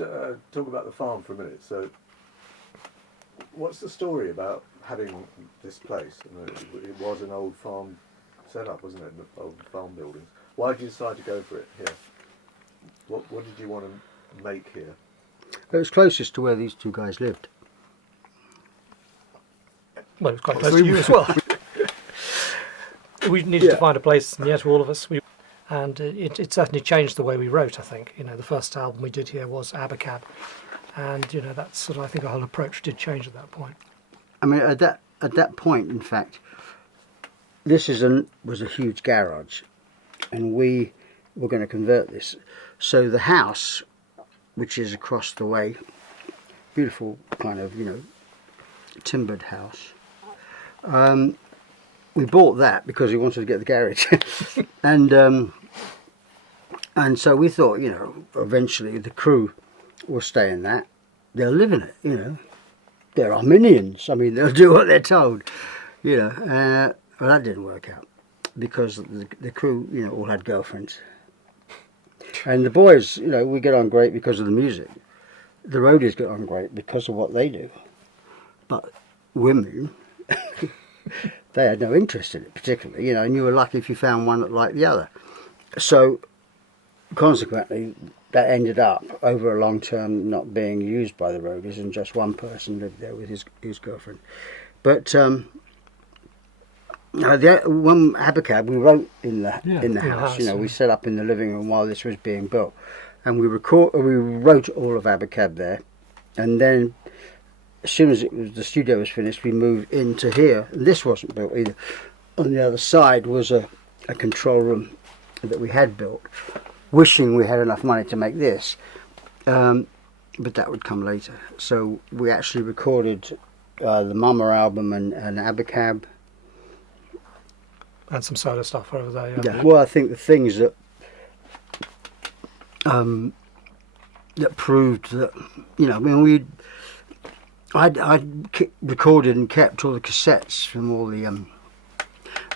Talk about the farm for a minute. So, what's the story about having this place? It was an old farm setup, wasn't it? Old farm buildings. Why did you decide to go for it here? What did you want to make here? It was closest to where these two guys lived. Well, it was quite close to you as well. We needed to find a place near to all of us. And it certainly changed the way we wrote, I think. The first album we did here was Abacab. And, that's sort of, I think our whole approach did change at that point. I mean, at that point, in fact, this was a huge garage. And we were going to convert this. So the house, which is across the way, beautiful kind of, timbered house. We bought that because we wanted to get the garage. And so we thought, eventually the crew will stay in that. They'll live in it, They're Armenians. I mean, they'll do what they're told, Well, that didn't work out because the crew, all had girlfriends. And the boys, we get on great because of the music. The roadies get on great because of what they do. But women, they had no interest in it particularly, and you were lucky if you found one that liked the other. So, consequently, that ended up over a long term not being used by the roadies, and just one person lived there with his girlfriend. But when Abacab, we wrote in the house. We set up in the living room while this was being built, and we wrote all of Abacab there, and then as soon as the studio was finished, we moved into here. And this wasn't built either. On the other side was a control room that we had built, wishing we had enough money to make this, but that would come later. So we actually recorded the Mama album and Abacab. And some solo stuff over there, yeah. Well, I think the things that that proved that, I'd recorded and kept all the cassettes from all the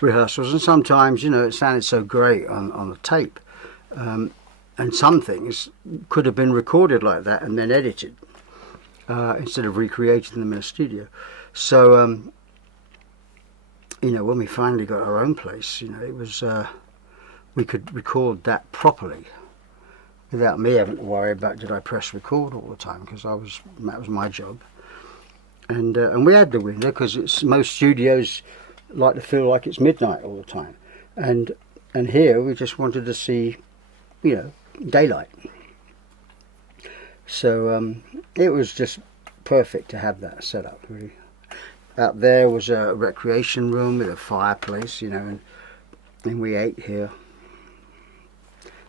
rehearsals, and sometimes, it sounded so great on the tape, and some things could have been recorded like that and then edited instead of recreating them in a studio. So, when we finally got our own place, it was we could record that properly without me having to worry about did I press record all the time, because that was my job. And we had the window because most studios like to feel like it's midnight all the time, and here we just wanted to see, daylight. So it was just perfect to have that set up. Really, out there was a recreation room with a fireplace, and we ate here.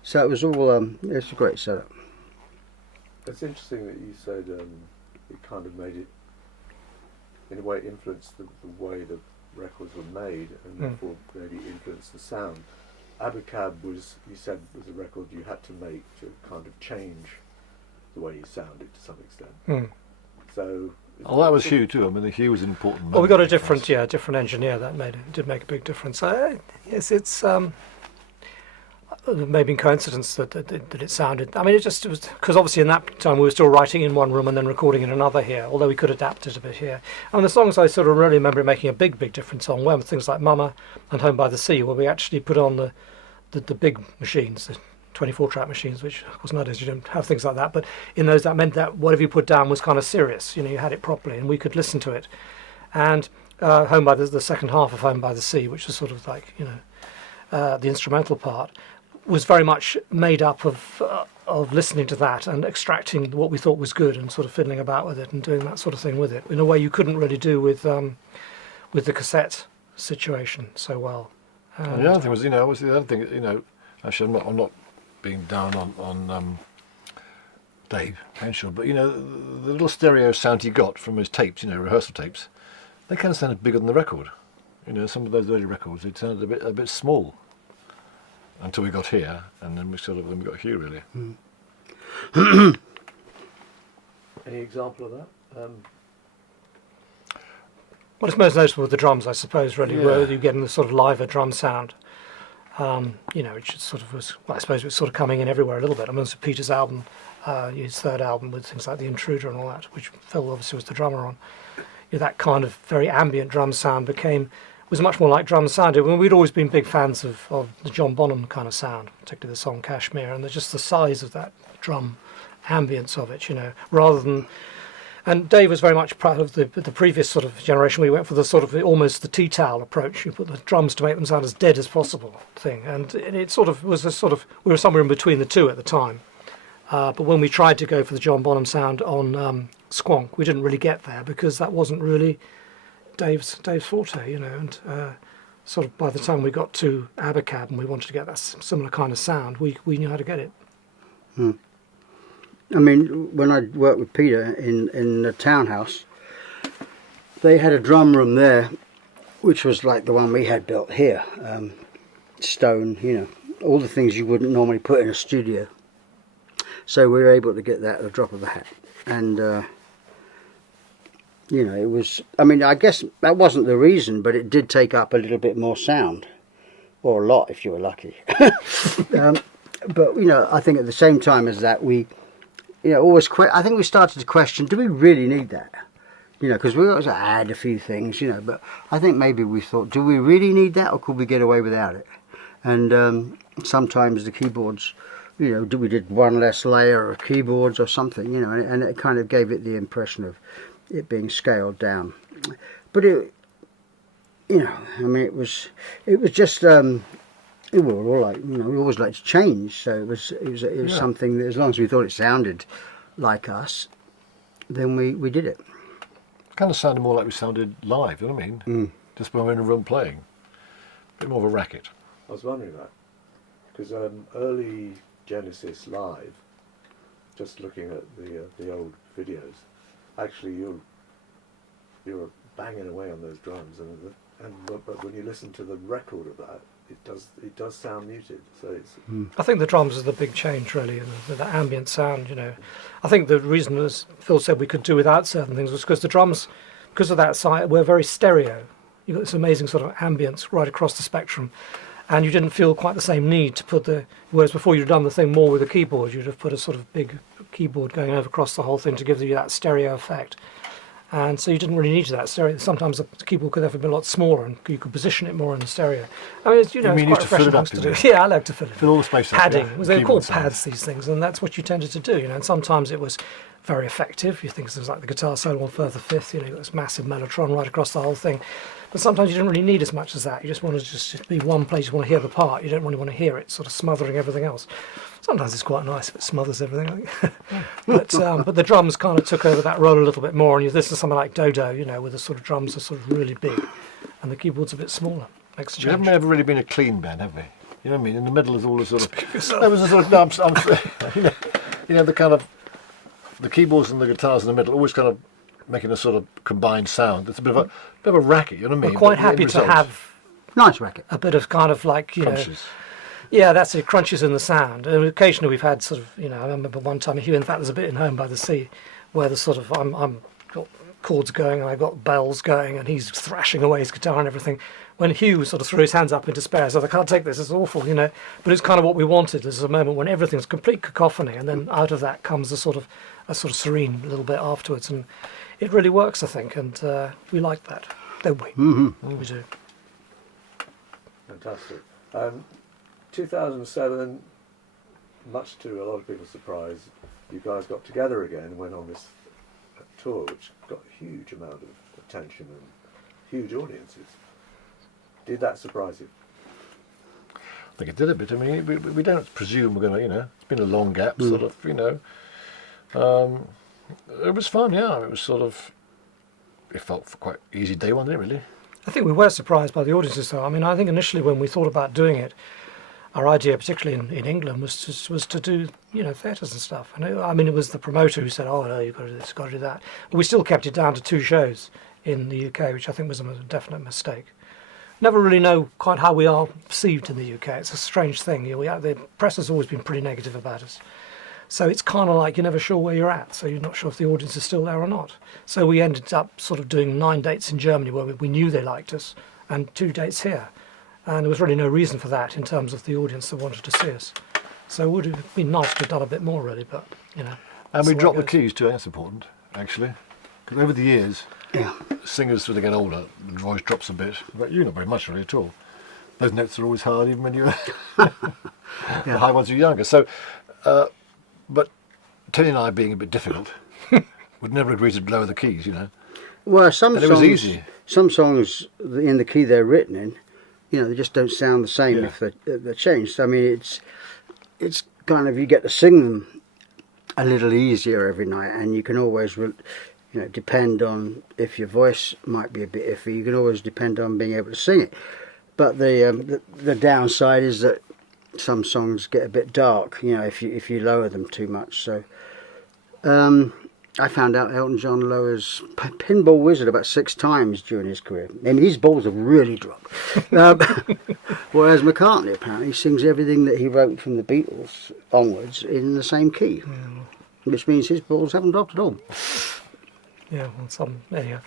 So it was all it's a great setup. It's interesting that you said it kind of made it, in a way, influenced the way the records were made, and therefore maybe influenced the sound. Abacab was, you said, was a record you had to make to kind of change the way you sounded to some extent. So. Oh, that was Hugh too. I mean, Hugh was an important. Well, we got a different engineer that did make a big difference. Yes, it's maybe in coincidence that it sounded. I mean, it was because obviously in that time we were still writing in one room and then recording in another here. Although we could adapt it a bit here. And the songs I sort of really remember making a big difference on were things like Mama and Home by the Sea, where we actually put on the big machines, the 24-track machines, which of course nowadays you don't have things like that. But in those, that meant that whatever you put down was kind of serious. You had it properly, and we could listen to it. And Home by the second half of Home by the Sea, which was sort of like the instrumental part, was very much made up of listening to that and extracting what we thought was good and sort of fiddling about with it and doing that sort of thing with it in a way you couldn't really do with the cassette situation so well. And the other thing was, obviously the other thing, actually I'm not being down on Dave Henshaw, but the little stereo sound he got from his tapes, rehearsal tapes, they kind of sounded bigger than the record. Some of those early records, they sounded a bit small. Until we got here, and then we got Hugh, really. Any example of that? Well, it's most notable with the drums, I suppose, really, where you get in the sort of liver drum sound. Which sort of was, well, I suppose it was sort of coming in everywhere a little bit. I mean, it was Peter's album, his third album with things like The Intruder and all that, which Phil obviously was the drummer on. That kind of very ambient drum sound was much more like drums sounded. I mean, we'd always been big fans of the John Bonham kind of sound, particularly the song Kashmir, and just the size of that drum ambience of it, rather than. And Dave was very much proud of the previous sort of generation. We went for the sort of almost the tea towel approach. You put the drums to make them sound as dead as possible thing, and it sort of was a sort of, we were somewhere in between the two at the time. But when we tried to go for the John Bonham sound on Squonk, we didn't really get there because that wasn't really Dave's forte, and sort of by the time we got to Abacab and we wanted to get that similar kind of sound, we knew how to get it. I mean, when I worked with Peter in the townhouse, they had a drum room there, which was like the one we had built here. Stone, all the things you wouldn't normally put in a studio. So we were able to get that at the drop of a hat. And, it was, I mean, I guess that wasn't the reason, but it did take up a little bit more sound. Or a lot, if you were lucky. But, I think at the same time as that, we... I think we started to question, do we really need that? Because we always add a few things, but I think maybe we thought, do we really need that, or could we get away without it? And sometimes the keyboards, we did one less layer of keyboards or something, and it kind of gave it the impression of it being scaled down. But it was just... we were all like, we always like to change, so it was something that, as long as we thought it sounded like us, then we did it. Kind of sounded more like we sounded live, you know what I mean? Just when we were in a room playing. A bit more of a racket. I was wondering that, because early Genesis live, just looking at the old videos, actually you're banging away on those drums, but when you listen to the record of that, it does sound muted. So it's. I think the drums are the big change, really, and the ambient sound. I think the reason, as Phil said, we could do without certain things was because the drums, because of that side, were very stereo. You got this amazing sort of ambience right across the spectrum, and you didn't feel quite the same need to put whereas before you'd done the thing more with a keyboard, you'd have put a sort of big keyboard going over across the whole thing to give you that stereo effect. And so you didn't really need that stereo. Sometimes the keyboard could have been a lot smaller, and you could position it more in the stereo. I mean, it's quite refreshing to do. Yeah, I like to fill it. Fill all the space up. Padding. Yeah. They were called pads, these things, and that's what you tended to do. And sometimes it was very effective. You think things like the guitar solo on Further Fifth. You got this massive mellotron right across the whole thing. But sometimes you didn't really need as much as that. You just wanted to just be one place. You want to hear the part. You don't really want to hear it sort of smothering everything else. Sometimes it's quite nice if it smothers everything. But the drums kind of took over that role a little bit more. And you listen to something like Dodo, where the sort of drums are sort of really big, and the keyboard's a bit smaller. Makes a change. We haven't ever really been a clean band, have we? You know what I mean? In the middle is all the sort of. There was a sort of. No, the kind of the keyboards and the guitars in the middle always kind of making a sort of combined sound. It's a bit of a racket. You know what I mean? We're quite happy to have nice racket. A bit of kind of like crunches. Yeah, that's it. Crunches in the sound. And occasionally we've had sort of, I remember one time, in fact, there's a bit in Home by the Sea where the sort of I'm got chords going and I got bells going and he's thrashing away his guitar and everything. When Hugh sort of threw his hands up in despair, said, "I can't take this. It's awful," But it's kind of what we wanted. There's a moment when everything's complete cacophony, and then out of that comes a sort of serene little bit afterwards, and it really works, I think, and we like that, don't we? Mm-hmm. We do. Fantastic. 2007, much to a lot of people's surprise, you guys got together again and went on this tour, which got a huge amount of attention and huge audiences. Did that surprise you? I think it did a bit. I mean, we don't presume we're going to, it's been a long gap, sort of, it was fun, yeah. It was sort of, it felt quite easy day one, didn't it, really? I think we were surprised by the audiences, though. I mean, I think initially when we thought about doing it, our idea, particularly in England, was to do, theatres and stuff. And it was the promoter who said, "Oh, no, you've got to do this, you've got to do that." But we still kept it down to 2 shows in the UK, which I think was a definite mistake. Never really know quite how we are perceived in the UK. It's a strange thing. The press has always been pretty negative about us. So it's kind of like you're never sure where you're at, so you're not sure if the audience is still there or not. So we ended up sort of doing 9 dates in Germany where we knew they liked us, and 2 dates here. And there was really no reason for that in terms of the audience that wanted to see us. So it would have been nice to have done a bit more, really, but, you know. And we that's drop way the it goes. keys too. That's important, actually, because over the years, Yeah. singers, as they get older, the voice drops a bit. But you not very much really at all. Those notes are always hard, even when you're the high ones are younger. So, but Tony and I, being a bit difficult, would never agree to lower the keys. You know. Well, some And it was songs, easy. some songs in the key they're written in, you know, they just don't sound the same Yeah. if they're changed. I mean, it's kind of, you get to sing them a little easier every night, and you can always, you know, depend on if your voice might be a bit iffy. You can always depend on being able to sing it. But the downside is that some songs get a bit dark, you know, if you lower them too much. So. I found out Elton John lowers Pinball Wizard about 6 times during his career. And his balls have really dropped. Whereas McCartney apparently sings everything that he wrote from the Beatles onwards in the same key. Which means his balls haven't dropped at all. Yeah, well, anyhow.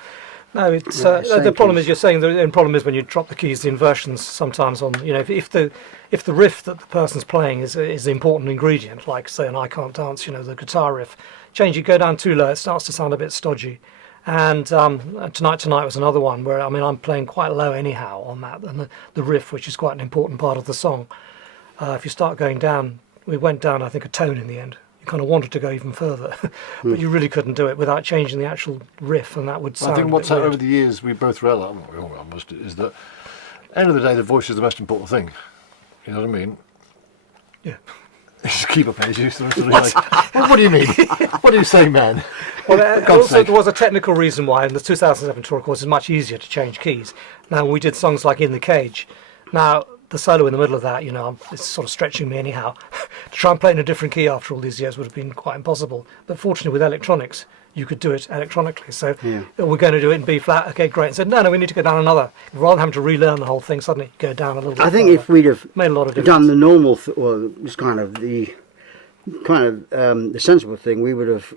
No, it's Yeah, the same problem keys. is you're saying the problem is when you drop the keys, the inversions sometimes on, you know, if the riff that the person's playing is the important ingredient, like say an I Can't Dance, you know, the guitar riff, change it, go down too low, it starts to sound a bit stodgy. And Tonight was another one where, I mean, I'm playing quite low anyhow on that, and the riff, which is quite an important part of the song. If you start going down, we went down, I think, a tone in the end. You kind of wanted to go even further, but you really couldn't do it without changing the actual riff, and that would sound I think a what's bit happened weird. over the years, we both realised, well, we all almost, is that end of the day, the voice is the most important thing. You know what I mean? Yeah. Just keep up, as you sort of like, what do you mean? What do you say, man? Well, God's also sake. there was a technical reason why in the 2007 tour, of course, it's much easier to change keys. Now, we did songs like In the Cage. Now, the solo in the middle of that, you know, it's sort of stretching me anyhow. To try and play in a different key after all these years would have been quite impossible. But fortunately, with electronics, you could do it electronically. So we're going to do it in B flat. Okay, great. And said, no, we need to go down another. Rather than having to relearn the whole thing, suddenly you go down a little bit. I think further. if we'd have Made a lot of difference. done the normal, well, it's kind of the sensible thing, we would have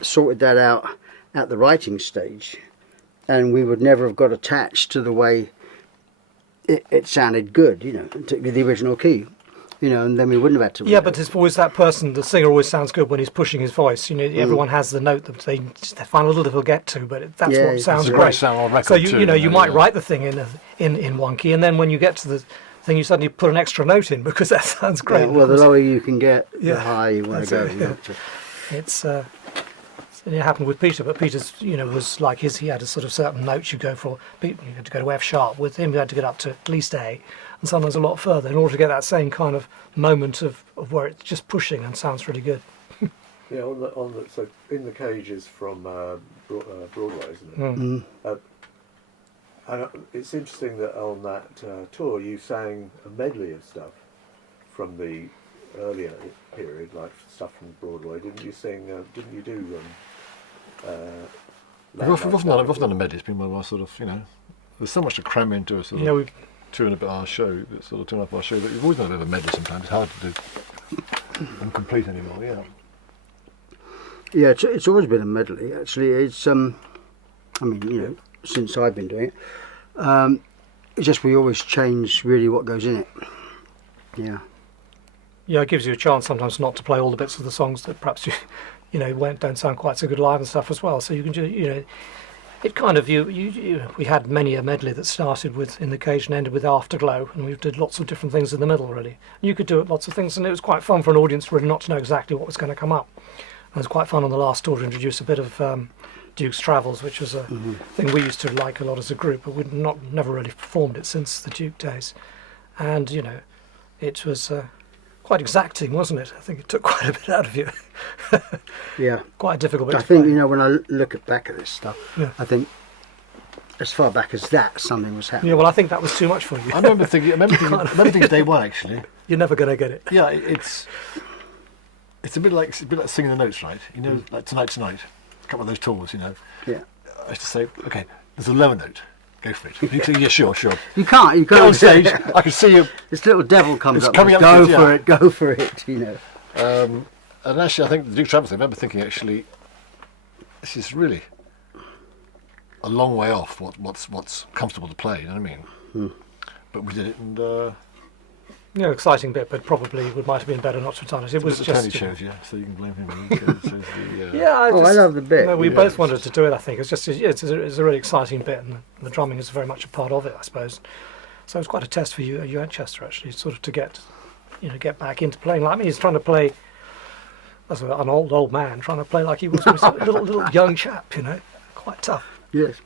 sorted that out at the writing stage, and we would never have got attached to the way it sounded good, you know, to the original key, you know, and then we wouldn't have had to. Yeah, but there's always that person, the singer always sounds good when he's pushing his voice. You know, everyone has the note that they find a little difficult to get to, but that's Yeah, what it's sounds a great great. sound on record So too, you know, you might yeah. write the thing in one key, and then when you get to the thing, you suddenly put an extra note in because that sounds great. Yeah, And well, of the course, lower you can get, Yeah, the higher you want to go. that's it, You know, it's it happened with Peter, but Peter's, you know, was like he had a sort of certain notes you go for. You had to go to F sharp. With him, you had to get up to at least A, and sometimes a lot further in order to get that same kind of moment of where it's just pushing and sounds really good. Yeah, so In the Cage is from Broadway, isn't it? Mm. And it's interesting that on that tour you sang a medley of stuff from the earlier period, like stuff from Broadway. Didn't you sing? Didn't you do? We've often done a medley. It's been one of our sort of, you know, there's so much to cram into a sort You know, of 2.5 hour show, that sort of 2.5 hour show, that you've always done a bit of a medley sometimes. It's hard to do and complete anymore, yeah. yeah, it's always been a medley. Actually, it's I mean, you know, since I've been doing it, it's just we always change really what goes in it. Yeah. yeah, it gives you a chance sometimes not to play all the bits of the songs that perhaps you know don't sound quite so good live and stuff as well. So you can just, you know, it kind of we had many a medley that started with In the Cage and ended with Afterglow, and we did lots of different things in the middle really. And you could do it lots of things, and it was quite fun for an audience really not to know exactly what was going to come up. And it was quite fun on the last tour to introduce a bit of Duke's Travels, which was a thing we used to like a lot as a group, but we'd never really performed it since the Duke days. And you know, it was quite exacting, wasn't it? I think it took quite a bit out of you. Yeah. Quite a difficult bit I to think, play. you know, when I look back at this stuff, Yeah. I think as far back as that, something was happening. Yeah, well, I think that was too much for you. I remember thinking day one actually. You're never going to get it. Yeah, it's a bit like singing the notes, right? You know, like Tonight, a couple of those tours, you know. Yeah. I used to say, okay, there's a lower note, go for it. You say, yeah, sure. You can't Get on stage, I can see you. This little devil comes It's up. coming and up goes, to it, go yeah. for it, go for it. You know. And actually, I think the Duke Travels thing, I remember thinking, actually, this is really a long way off what's comfortable to play, you know what I mean? But we did it, and exciting bit, but probably might have been better not to have done it. It was the just Tony chose, yeah, so you can blame him. He chose the, yeah. I love the bit. We you both know. wanted to do it. I think it's just it's a really exciting bit, and the drumming is very much a part of it, I suppose. So it's quite a test for you at Chester, actually, sort of to get back into playing. Like, I mean, he's trying to play as an old man trying to play like he was a little young chap, quite tough. Yes.